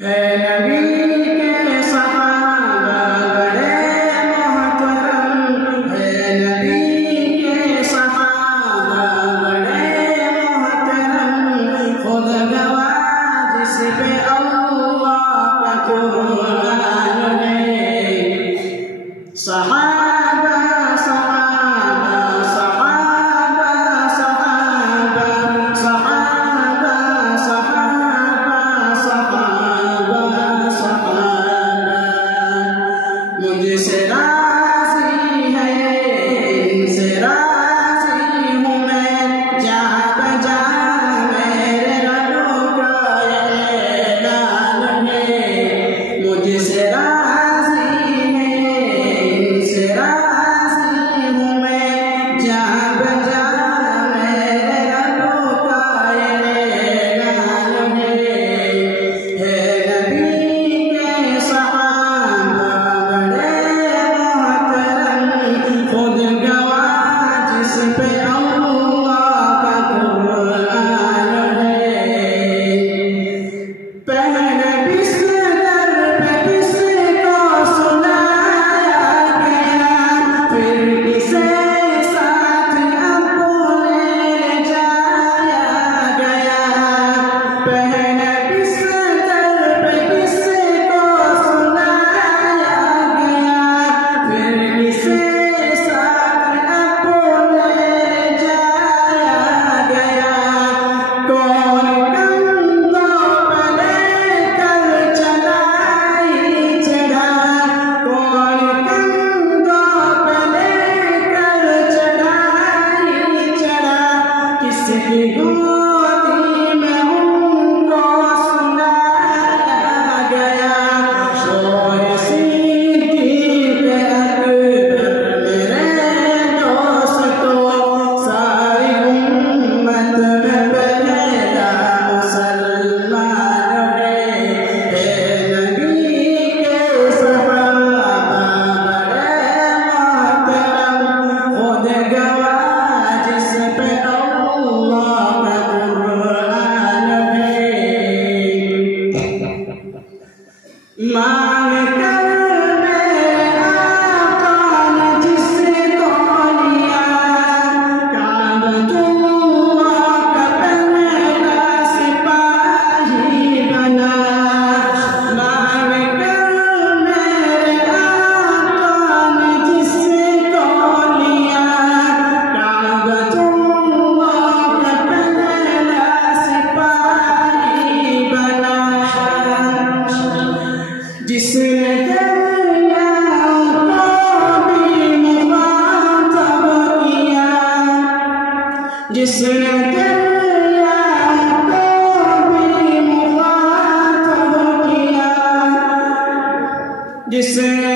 नबी के सहाबा बड़े मोहतरम है, नबी के सहाबा बड़े मोहतरम, खुद गवाह जिस पे अल्लाह का कुरान है। सहाबा सहाबा सहाबा सहाबा सहाबा सहाबा सहाबा सहाबा, मुझसे राज़ी है इनसे राज़ी हूँ मैं, जहाँ बजा मेरे रबों का ऐलान है। मुझसे राज़ी है इनसे राज़ी हूँ मैं, जहाँ बजा मेरे रबों का ऐलान है। नबी के सहाबा बड़े मोहतरम, खुद गवाह जिस पे अल्लाह का कुरान है। पहले बिस्तर पे किसको सुलाया गया, फिर किसे साथ अपने ले जाया गया। पहले बिस्तर पे किसको सुलाया गया, फिर किसे साथ अपने ले जाया गया। कौन कंधों पे लेकर चढ़ाई चढ़ा, कौन कंधों पे लेकर चढ़ाई चढ़ा, किसकी गोदी में उनको सुलाया गया। शोर सिद्दीक़ अकबर मेरे दोस्तों, सारी उम्मत में पहला मुसलमान है। नबी के सहाबा बड़े मोहतरम, खुद गवाह जिस पे अल्लाह का कुरान है। मांग कर मेरे आका ने जिसको लिया, काबतुल्लाह का पहला सिपाही बना। मांग कर मेरे आका ने जिसको लिया, काबतुल्लाह का पहला सिपाही बना। जिसने दरियाओं को भी मुखातब किया, जिसने दरियाओं को भी मुखातब किया, जिसने